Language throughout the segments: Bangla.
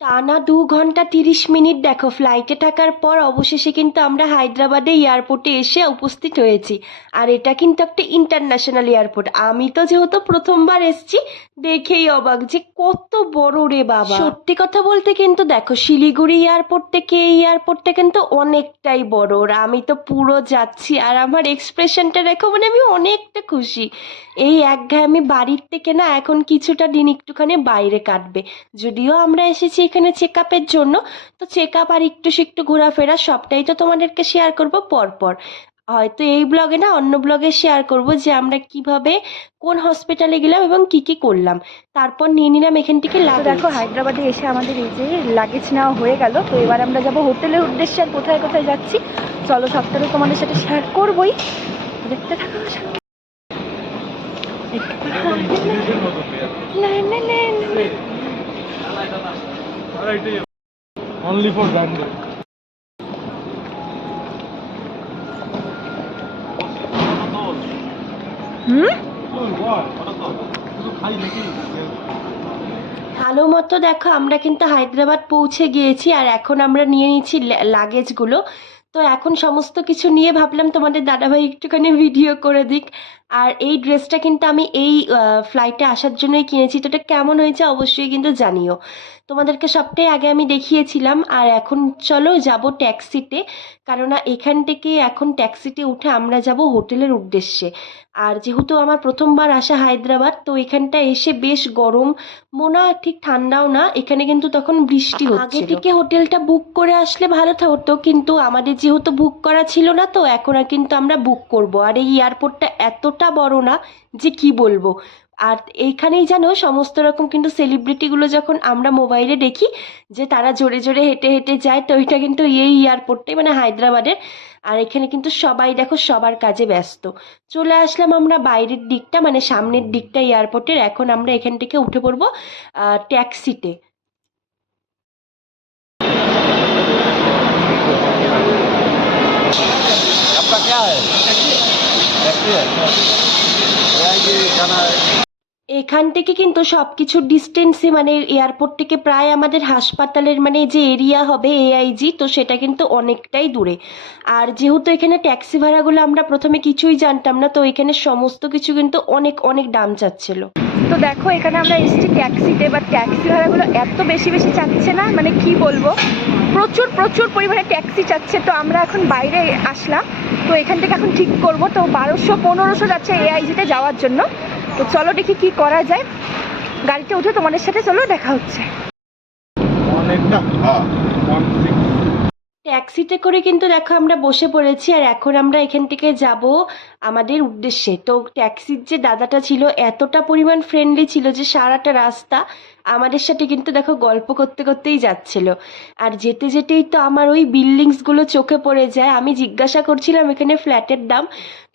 টানা দু ঘণ্টা তিরিশ মিনিট দেখো ফ্লাইটে থাকার পর অবশেষে কিন্তু আমরা হায়দ্রাবাদে এয়ারপোর্টে এসে উপস্থিত হয়েছি। আর এটা কিন্তু একটা ইন্টারন্যাশনাল এয়ারপোর্ট আমি তো যেহেতু প্রথমবার এসেছি, দেখেই অবাক যে কত বড় রে বাবা। সত্যি কথা বলতে কিন্তু দেখো, শিলিগুড়ি এয়ারপোর্ট থেকে এই এয়ারপোর্টটা কিন্তু অনেকটাই বড়। আর আমি তো পুরো যাচ্ছি, আর আমার এক্সপ্রেশনটা দেখো মানে আমি অনেকটা খুশি। এই একঘেয়েমি বাড়ির থেকে না, এখন কিছুটা দিন একটুখানি বাইরে কাটবে। যদিও আমরা এসেছি এখানে চেক আপের জন্য। তো চেক আপ আর একটু একটু ঘোরাফেরা সবটাই তো তোমাদেরকে শেয়ার করব পরপর। হয়তো এই ব্লগে না অন্য ব্লগে শেয়ার করব যে আমরা কীভাবে কোন হসপিটালে গেলাম এবং কি কি করলাম। তারপর নিয়ে নিলাম এখান থেকে দেখো হায়দ্রাবাদে এসে আমাদের এই যে লাগেজ নেওয়া হয়ে গেল। তো এবার আমরা যাব হোটেলের উদ্দেশ্যে আর কোথায় কোথায় যাচ্ছি। চলো তো তোমাদের সাথে শেয়ার করবোই। দেখতে থাকো দেখতে থাকো। লা, লা, লা, লা, লা। Only for branded. ভালো মতো দেখো আমরা কিন্তু হায়দ্রাবাদ পৌঁছে গিয়েছি আর এখন আমরা নিয়ে নিচ্ছি লাগেজগুলো তো এখন সমস্ত কিছু নিয়ে ভাবলাম তোমাদের দাদাভাই একটুখানি ভিডিও করে দিক। আর এই ড্রেসটা কিন্তু আমি এই ফ্লাইটে আসার জন্যই কিনেছি। তো এটা কেমন হয়েছে অবশ্যই কিন্তু জানিও। তোমাদেরকে সবটাই আগে আমি দেখিয়েছিলাম। আর এখন চলো যাব ট্যাক্সিতে কেননা এখান থেকে এখন ট্যাক্সিতে উঠে আমরা যাব হোটেলের উদ্দেশ্যে। আর যেহেতু আমার প্রথমবার আসা হায়দ্রাবাদ তো এখানটা এসে বেশ গরম। মোনা ঠিক ঠান্ডাও না। এখানে কিন্তু তখন বৃষ্টি আগে থেকে হোটেলটা বুক করে আসলে ভালো হতো কিন্তু আমাদের যেহেতু বুক করা ছিল না, তো এখন আর কিন্তু আমরা বুক করব। আর এই এয়ারপোর্টটা এতটা বড় না যে কি বলব? আর এইখানেই যেন সমস্ত রকম কিন্তু সেলিব্রিটিগুলো যখন আমরা মোবাইলে দেখি, যে তারা জোরে জোরে হেঁটে হেঁটে যায়, তো এটা কিন্তু এই এয়ারপোর্টটাই মানে হায়দ্রাবাদের। আর এখানে কিন্তু সবাই দেখো সবার কাজে ব্যস্ত। চলে আসলাম আমরা বাইরের দিকটা মানে সামনের দিকটা এয়ারপোর্টের এখন আমরা এখান থেকে উঠে পড়ব ট্যাক্সিতে आपका क्या है टैक्सी है रहेंगे जाना है এখান থেকে কিন্তু সব কিছু ডিস্টেন্সে মানে এয়ারপোর্ট থেকে প্রায় আমাদের হাসপাতালের মানে যে এরিয়া হবে এআইজি তো সেটা কিন্তু অনেকটাই দূরে। আর যেহেতু এখানে ট্যাক্সি ভাড়াগুলো আমরা প্রথমে কিছুই জানতাম না, তো এখানে সমস্ত কিছু কিন্তু অনেক অনেক দাম চাচ্ছিল। তো দেখো, এখানে আমরা এসেছি ট্যাক্সিতে বা ট্যাক্সি ভাড়াগুলো এত বেশি বেশি চাচ্ছে না মানে কি বলব? প্রচুর প্রচুর পরিমাণে ট্যাক্সি চাচ্ছে, তো আমরা এখন বাইরে আসলাম। তো এখান থেকে এখন ঠিক করব, তো বারোশো, পনেরোশো যাচ্ছে এআইজিতে যাওয়ার জন্য। তো চলো দেখি কি করা যায়। গাড়িতে উঠে তোমাদের সাথে চলো দেখা হচ্ছে। হ্যাঁ ট্যাক্সিতে করে কিন্তু দেখো আমরা বসে পড়েছি আর এখন আমরা এখান থেকে যাব আমাদের উদ্দেশ্যে। তো ট্যাক্সির যে দাদাটা ছিল এতটা পরিমাণ ফ্রেন্ডলি ছিল যে সারাটা রাস্তা আমাদের সাথে কিন্তু দেখো গল্প করতে করতেই যাচ্ছিল। আর যেতে যেতেই তো আমার ওই বিল্ডিংসগুলো চোখে পড়ে যায়। আমি জিজ্ঞাসা করছিলাম, এখানে ফ্ল্যাটের দাম?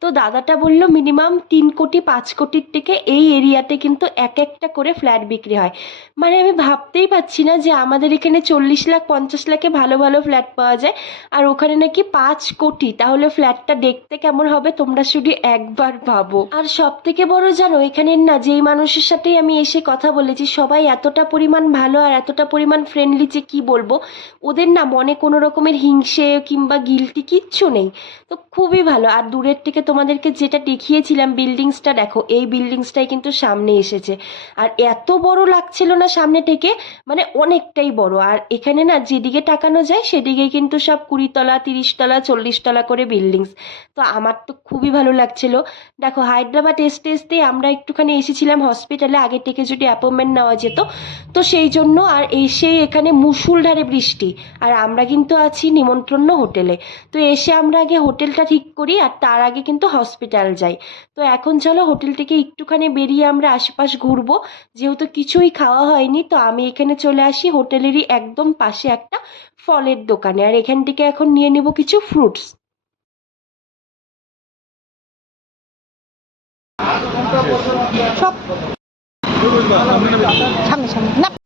তো দাদাটা বলল, মিনিমাম তিন কোটি, পাঁচ কোটির থেকে এই এরিয়াতে কিন্তু এক একটা করে ফ্ল্যাট বিক্রি হয়। মানে আমি ভাবতেই পারছি না যে আমাদের এখানে চল্লিশ লাখ, পঞ্চাশ লাখে ভালো ভালো ফ্ল্যাট পাওয়া যায়। আর ওখানে নাকি পাঁচ কোটি। তাহলে ফ্ল্যাটটা দেখতে কেমন হবে তোমরা শুধু একবার ভাবো। আর সব থেকে বড় জানো এখানের না, যেই মানুষের সাথেই আমি এসে কথা বলেছি, সবাই এতটা পরিমাণ ভালো আর এতটা পরিমাণ ফ্রেন্ডলি যে কি বলব? ওদের না মনে কোনো রকমের হিংসে কিংবা গিলটি কিচ্ছু নেই। তো খুবই ভালো। আর দূরের থেকে তোমাদেরকে যেটা দেখিয়েছিলাম বিল্ডিংসটা দেখো, এই বিল্ডিংসটাই কিন্তু সামনে এসেছে। আর এত বড় লাগছিল না সামনে থেকে মানে অনেকটাই বড়। আর এখানে না যেদিকে তাকানো যায় সেদিকে কিন্তু সব কুড়ি তলা তিরিশ তলা চল্লিশ তলা করে বিল্ডিংস তো আমার তো খুবই ভালো লাগছিল। দেখো, হায়দ্রাবাদ এসতে এসতে আমরা একটুখানি এসেছিলাম হসপিটালে আগে থেকে যদি অ্যাপয়েন্টমেন্ট নেওয়া যেত তো সেই জন্য আর এসে এখানে মুসুলধারে বৃষ্টি। আর আমরা কিন্তু আছি নিমন্ত্রণ হোটেলে। তো এসে আমরা আগে হোটেলটা ঠিক করি আর তার আগে কিন্তু হসপিটাল যাই। তো এখন চলো হোটেল থেকে একটুখানি বেরিয়ে আমরা আশেপাশ ঘুরবো। যেহেতু কিছুই খাওয়া হয়নি, তো আমি এখানে চলে আসি হোটেলেরই একদম পাশে একটা ফলের দোকানে। আর এখান থেকে এখন নিয়ে নেব কিছু ফ্রুটস। সব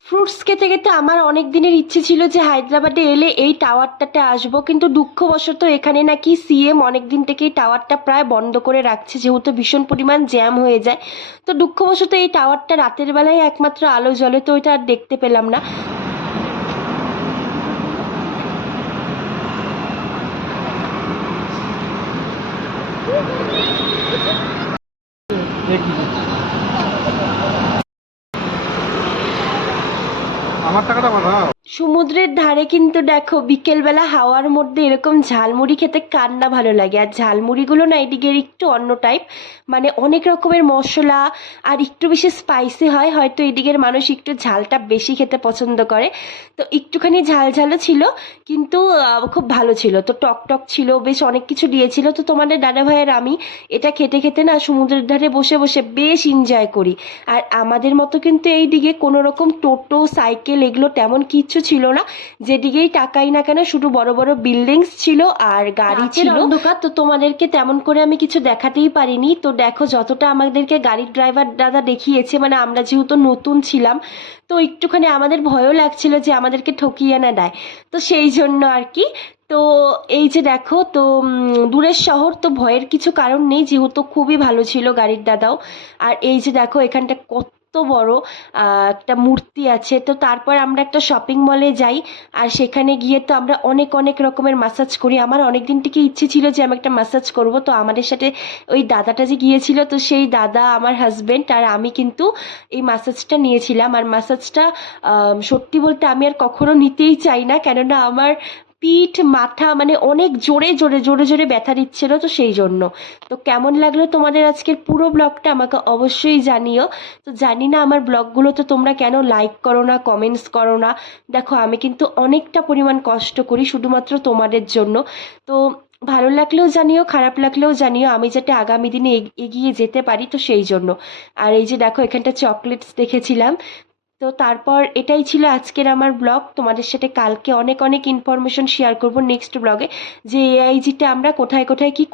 ফ্রুটস খেতে খেতে আমার অনেক দিনের ইচ্ছে ছিল যে হায়দ্রাবাদে এলে এই টাওয়ারটাতে আসব, কিন্তু দুঃখবশত এখানে নাকি সিএম অনেক দিন থেকে এই টাওয়ারটা প্রায় বন্ধ করে রাখছে, যেহেতু ভীষণ পরিমাণ জ্যাম হয়ে যায়। তো দুঃখবশত এই টাওয়ারটা রাতের বেলায় একমাত্র আলো জলে তো ওইটা আর দেখতে পেলাম না। দেখি まった方は সমুদ্রের ধারে কিন্তু দেখো বিকেলবেলা হাওয়ার মধ্যে এরকম ঝালমুড়ি খেতে কার না ভালো লাগে। আর ঝালমুড়িগুলো না এদিকের একটু অন্য টাইপ মানে অনেক রকমের মশলা আর একটু বেশি স্পাইসি হয়, হয়তো এদিকের মানুষ একটু ঝালটা বেশি খেতে পছন্দ করে। তো একটুখানি ঝাল ঝালও ছিল, কিন্তু খুব ভালো ছিল। তো টক টক ছিল, বেশ অনেক কিছু দিয়েছিল। তো তোমাদের দাদা ভাইয়ের আমি এটা খেতে খেতে না সমুদ্রের ধারে বসে বসে বেশ এনজয় করি। আর আমাদের মতো কিন্তু এই দিকে কোনো রকম টোটো, সাইকেল এগুলো তেমন কিচ্ছু ছিল না। যেদিকেই টাকাই না কেন শুধু বড় বড় বিল্ডিংস ছিল আর গাড়ি ছিল। অন্ধকার তো তোমাদেরকে তেমন করে আমি কিছু দেখাতেই পারিনি। তো দেখো যতটা আমাদেরকে গাড়ির ড্রাইভার দাদা দেখিয়েছে মানে আমরা যেহেতু নতুন ছিলাম তো একটুখানি আমাদের ভয়ও লাগছিল যে আমাদেরকে ঠকিয়ে না দেয়। তো সেই জন্য আর কি। তো এই যে দেখো তো দূরের শহর তো ভয়ের কিছু কারণ নেই যেহেতু খুবই ভালো ছিল গাড়ির দাদাও। আর এই যে দেখো এখানটা কত বড় একটা মূর্তি আছে। তো তারপর আমরা একটা শপিং মলে যাই, আর সেখানে গিয়ে তো আমরা অনেক অনেক রকমের মাসাজ করি। আমার অনেক দিন থেকে ইচ্ছে ছিল যে আমি একটা মাসাজ করব। তো আমাদের সাথে ওই দাদাটা যে গিয়েছিল, তো সেই দাদা আমার হাজব্যান্ড আর আমি কিন্তু এই মাসাজটা নিয়েছিলাম। আর মাসাজটা সত্যি বলতে আমি আর কখনো নিতেই চাই না। কেননা আমার পিঠ, মাথা মানে অনেক জোরে জোরে জোরে জোরে ব্যথা দিচ্ছিল তো সেই জন্য। তো কেমন লাগল তোমাদের আজকের পুরো ব্লগটা আমাকে অবশ্যই জানিও। তো জানি না আমার ব্লগগুলো তো তোমরা কেন লাইক করো না কমেন্টস করো না। দেখো, আমি কিন্তু অনেকটা পরিমাণ কষ্ট করি শুধুমাত্র তোমাদের জন্য। তো ভালো লাগলেও জানিও, খারাপ লাগলেও জানিও, আমি যাতে আগামী দিনে এগ- এগিয়ে যেতে পারি তো সেই জন্য। আর এই যে দেখো, এখানটা চকলেটস দেখেছিলাম। তো তারপর এটাই ছিল আজকের আমার ব্লগ। তোমাদের সাথে কালকে অনেক অনেক ইনফরমেশন শেয়ার করব নেক্সট ব্লগে যে এআইজিটা আমরা কোথায় কোথায় কি